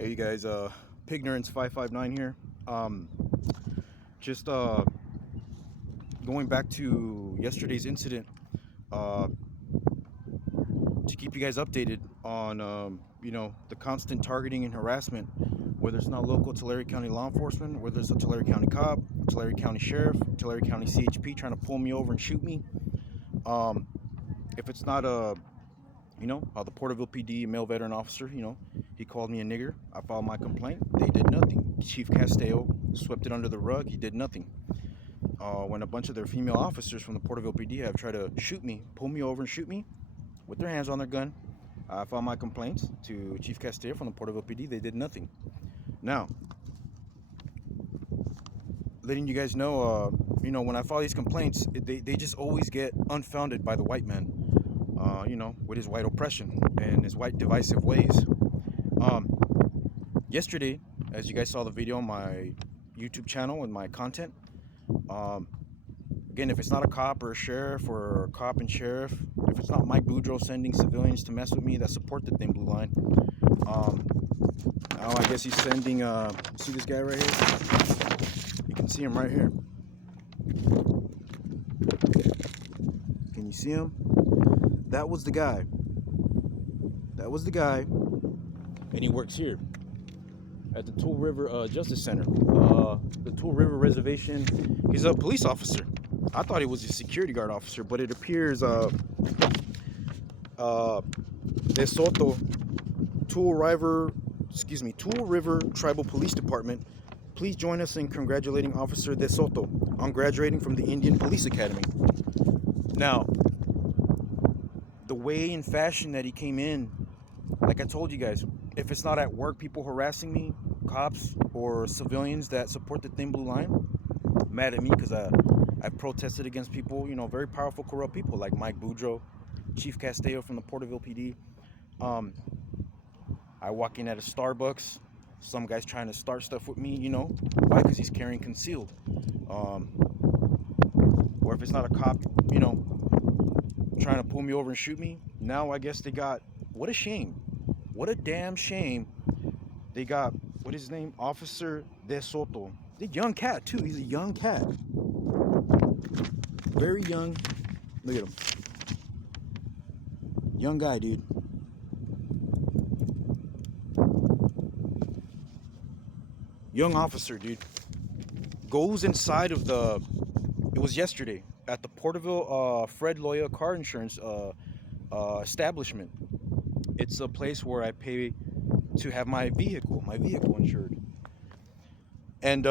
Hey you guys, Pignorance559 here. Just going back to yesterday's incident, uh, to keep you guys updated on the constant targeting and harassment, whether it's not local Tulare County law enforcement, whether it's a Tulare County cop, Tulare County sheriff, Tulare County CHP trying to pull me over and shoot me. If it's not how the Porterville PD male veteran officer, he called me a nigger. I filed my complaint. They did nothing. Chief Castillo swept it under the rug. He did nothing. When a bunch of their female officers from the Porterville PD have tried to shoot me, pull me over and shoot me with their hands on their gun, I filed my complaints to Chief Castillo from the Porterville PD. They did nothing. Now, letting you guys know, when I file these complaints, they just always get unfounded by the white man. With his white oppression and his white divisive ways. Yesterday, as you guys saw the video on my YouTube channel and my content, again, if it's not a cop or a sheriff or a cop and sheriff, if it's not Mike Boudreaux sending civilians to mess with me that support the thin blue line, now I guess he's sending, see this guy right here? You can see him right here. Can you see him? That was the guy. That was the guy. And he works here at the Tule River Justice Center. The Tule River Reservation. He's a police officer. I thought he was a security guard officer, but it appears DeSoto, Tule River Tribal Police Department. Please join us in congratulating Officer DeSoto on graduating from the Indian Police Academy. Now, the way and fashion that he came in, like I told you guys, if it's not at work, people harassing me, cops or civilians that support the thin blue line, mad at me because I've protested against people, very powerful, corrupt people like Mike Boudreaux, Chief Castillo from the Porterville PD. I walk in at a Starbucks, some guy's trying to start stuff with me, why? Because he's carrying concealed. Or if it's not a cop, trying to pull me over and shoot me. Now I guess they got, what a shame. What a damn shame. They got, what is his name? Officer DeSoto. The young cat too. He's a young cat. Very young. Look at him. Young guy, dude. Young officer, dude. Goes inside of it was yesterday, at the Porterville Fred Loya car insurance establishment. It's a place where I pay to have my vehicle insured. And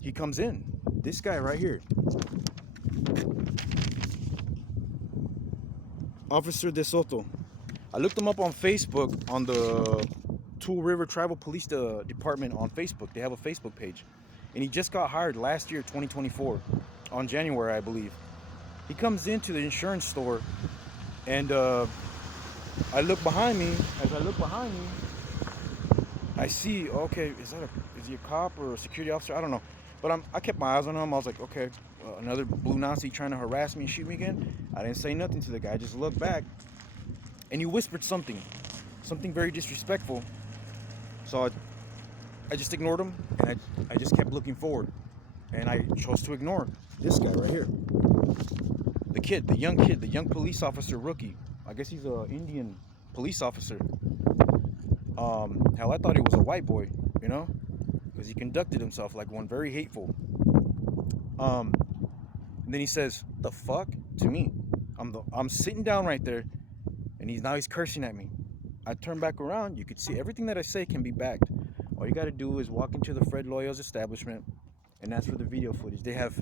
he comes in. This guy right here, Officer DeSoto. I looked him up on Facebook, on the Tule River Tribal Police Department on Facebook. They have a Facebook page. And he just got hired last year, 2024, on January, I believe. He comes into the insurance store, and I look behind me. As I look behind me, I see, okay, is he a cop or a security officer? I don't know. But I kept my eyes on him. I was like, okay, another blue Nazi trying to harass me and shoot me again. I didn't say nothing to the guy. I just looked back, and he whispered something very disrespectful. So I just ignored him, and I just kept looking forward. And I chose to ignore this guy right here. The young police officer rookie. I guess he's an Indian police officer. Hell, I thought he was a white boy, because he conducted himself like one, very hateful. And then he says, "The fuck?" to me. I'm sitting down right there, and he's cursing at me. I turn back around. You could see everything that I say can be backed. All you got to do is walk into the Fred Loya's establishment and ask for the video footage. They have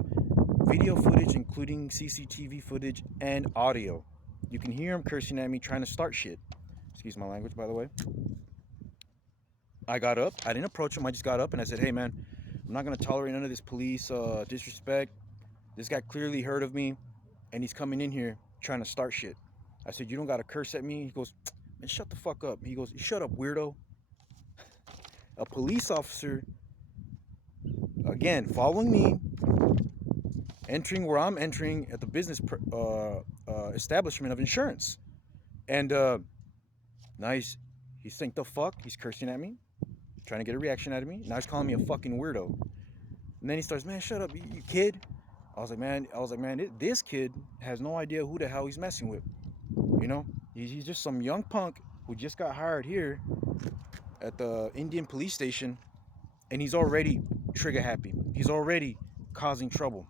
video footage, including CCTV footage and audio. You can hear him cursing at me, trying to start shit. Excuse my language, by the way. I got up. I didn't approach him. I just got up and I said, "Hey, man, I'm not going to tolerate none of this police disrespect. This guy clearly heard of me, and he's coming in here trying to start shit." I said, "You don't got to curse at me." He goes, "Man, shut the fuck up." He goes, "Shut up, weirdo." A police officer, again, following me, entering where I'm entering at the business establishment of insurance. And now he's saying, "The fuck?" He's cursing at me. trying to get a reaction out of me. Now he's calling me a fucking weirdo. And then he starts, man, shut up, you kid. I was like, man, this kid has no idea who the hell he's messing with. You know, he's just some young punk who just got hired here at the Indian police station, and he's already trigger happy. He's already causing trouble.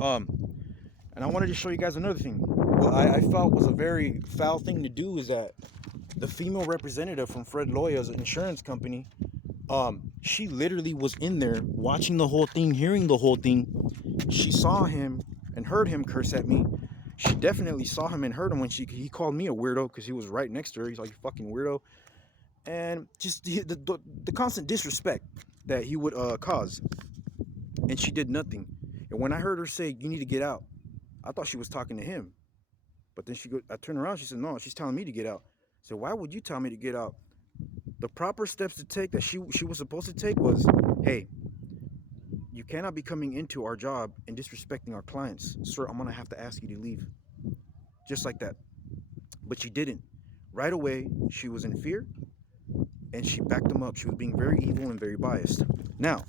Um, and I wanted to show you guys another thing. What I felt was a very foul thing to do is that the female representative from Fred Loya's insurance company, she literally was in there watching the whole thing, hearing the whole thing. She saw him and heard him curse at me. She definitely saw him and heard him when he called me a weirdo because he was right next to her. He's like, you fucking weirdo. And just the constant disrespect that he would cause. And she did nothing. And when I heard her say, you need to get out, I thought she was talking to him. But then I turned around, she said, no, she's telling me to get out. I said, why would you tell me to get out? The proper steps to take that she was supposed to take was, hey, you cannot be coming into our job and disrespecting our clients. Sir, I'm going to have to ask you to leave. Just like that. But she didn't. Right away, she was in fear, and she backed him up. She was being very evil and very biased. Now,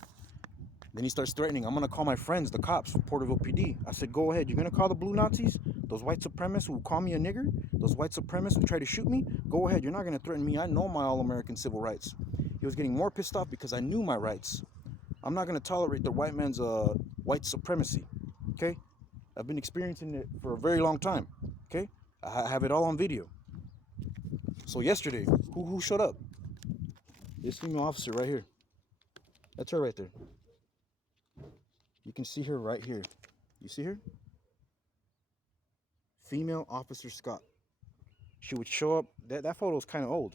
then he starts threatening, I'm going to call my friends, the cops from Porterville PD. I said, go ahead. You're going to call the blue Nazis? Those white supremacists who call me a nigger? Those white supremacists who try to shoot me? Go ahead. You're not going to threaten me. I know my all-American civil rights. He was getting more pissed off because I knew my rights. I'm not going to tolerate the white man's white supremacy. Okay? I've been experiencing it for a very long time. Okay? I have it all on video. So yesterday, who showed up? This female officer right here. That's her right there. You can see her right here. You see her? Female Officer Scott. She would show up. That photo is kind of old.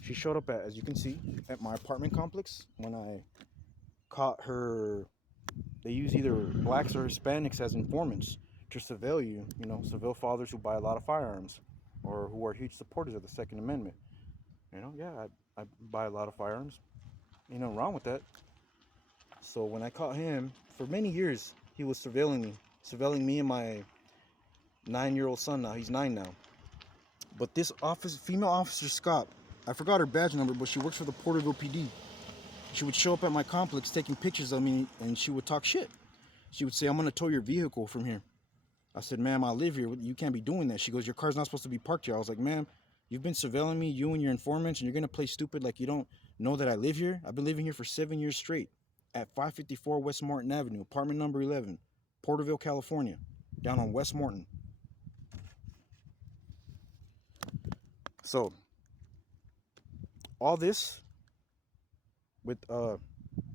She showed up as you can see, at my apartment complex when I caught her. They use either blacks or Hispanics as informants to surveil you. You know, surveil fathers who buy a lot of firearms or who are huge supporters of the Second Amendment. You know, yeah, I buy a lot of firearms. Ain't nothing wrong with that. So when I caught him, for many years, he was surveilling me and my 9-year-old son now. He's 9 now. But this female officer, Scott, I forgot her badge number, but she works for the Porterville PD. She would show up at my complex taking pictures of me, and she would talk shit. She would say, I'm going to tow your vehicle from here. I said, ma'am, I live here. You can't be doing that. She goes, your car's not supposed to be parked here. I was like, ma'am, you've been surveilling me, you and your informants, and you're going to play stupid like you don't know that I live here? I've been living here for 7 years straight at 554 West Morton Avenue, apartment number 11, Porterville, California, down on West Morton. So, all this with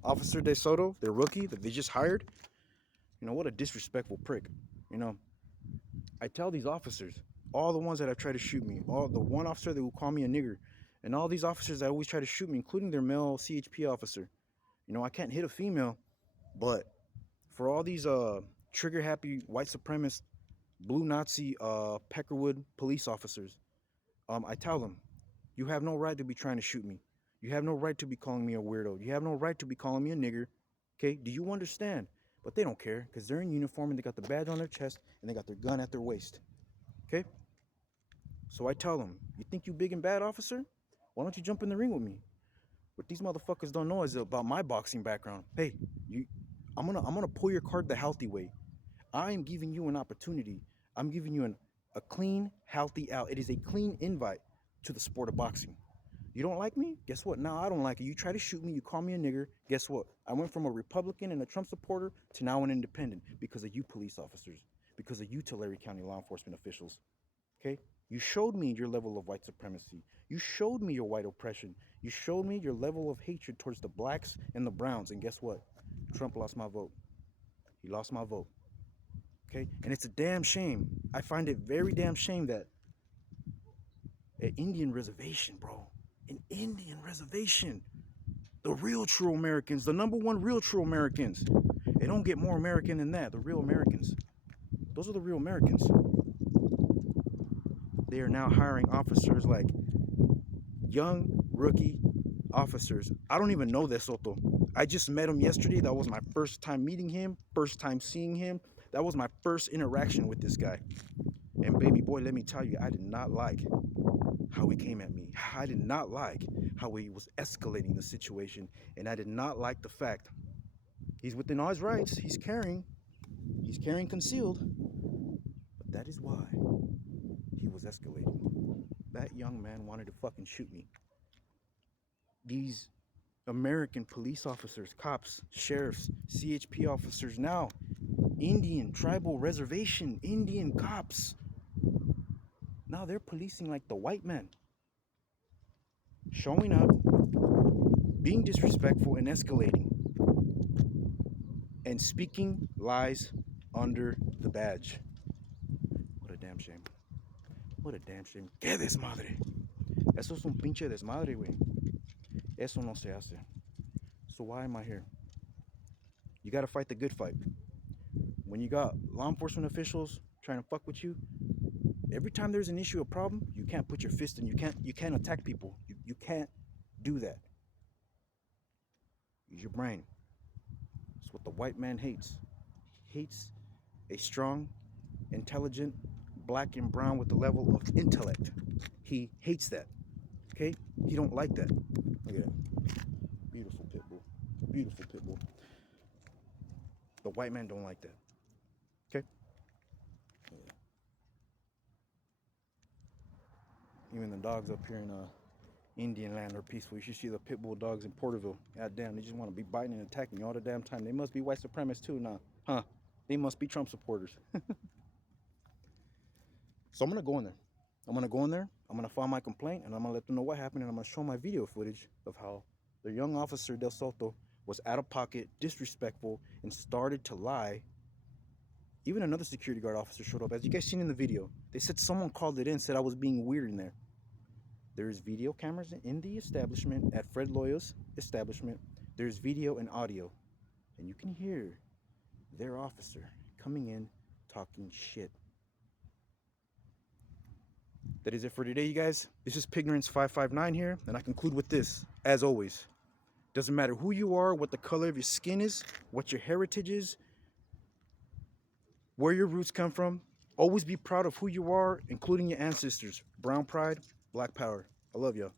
Officer DeSoto, the rookie that they just hired, you know, what a disrespectful prick. You know, I tell these officers, all the ones that have tried to shoot me, all the one officer that will call me a nigger, and all these officers that always try to shoot me, including their male CHP officer. You know, I can't hit a female, but for all these trigger happy white supremacist blue Nazi Peckerwood police officers, I tell them, you have no right to be trying to shoot me. You have no right to be calling me a weirdo. You have no right to be calling me a nigger. Okay? Do you understand? But they don't care because they're in uniform and they got the badge on their chest and they got their gun at their waist. Okay? So I tell them, you think you big and bad, officer? Why don't you jump in the ring with me? What these motherfuckers don't know is about my boxing background. Hey, I'm gonna pull your card the healthy way. I am giving you an opportunity. I'm giving you a clean, healthy out. It is a clean invite to the sport of boxing. You don't like me? Guess what? Now I don't like you. You try to shoot me. You call me a nigger. Guess what? I went from a Republican and a Trump supporter to now an independent because of you police officers, because of you Tulare County law enforcement officials. Okay? You showed me your level of white supremacy. You showed me your white oppression. You showed me your level of hatred towards the blacks and the browns. And guess what? Trump lost my vote. He lost my vote. Okay? And it's a damn shame. I find it very damn shame that an Indian reservation, bro. An Indian reservation. The real true Americans, the number one real true Americans. They don't get more American than that. The real Americans. Those are the real Americans. They are now hiring officers like young rookie officers. I don't even know DeSoto. I just met him yesterday. That was my first time meeting him, first time seeing him. That was my first interaction with this guy. And baby boy, let me tell you, I did not like how he came at me. I did not like how he was escalating the situation, and I did not like the fact he's within all his rights. He's carrying concealed, but that is why he was escalating. That young man wanted to fucking shoot me. These American police officers, cops, sheriffs, CHP officers now, Indian tribal reservation, Indian cops. Now they're policing like the white man, showing up, being disrespectful and escalating, and speaking lies under the badge. What a damn shame. What a damn shame. ¡Qué desmadre! Eso es un pinche desmadre, güey. Eso no se hace. So why am I here? You gotta fight the good fight. When you got law enforcement officials trying to fuck with you, every time there's an issue, a problem, you can't put your fist in. You can't attack people. You can't do that. Use your brain. It's what the white man hates. He hates a strong, intelligent, black and brown with the level of intellect. He hates that. Okay? He don't like that. Look at that. Beautiful pit bull. Beautiful pit bull. The white man don't like that. Okay? Yeah. Even the dogs up here in Indian land are peaceful. You should see the pit bull dogs in Porterville. God damn, they just want to be biting and attacking you all the damn time. They must be white supremacists too now. Huh? They must be Trump supporters. So I'm going to go in there. I'm going to file my complaint, and I'm going to let them know what happened, and I'm going to show my video footage of how the young officer, DeSoto, was out of pocket, disrespectful, and started to lie. Even another security guard officer showed up. As you guys seen in the video, they said someone called it in, said I was being weird in there. There's video cameras in the establishment, at Fred Loya's establishment. There's video and audio. And you can hear their officer coming in talking shit. That is it for today, you guys. This is Pignorance559 here, and I conclude with this, as always. Doesn't matter who you are, what the color of your skin is, what your heritage is, where your roots come from. Always be proud of who you are, including your ancestors. Brown pride, black power. I love y'all.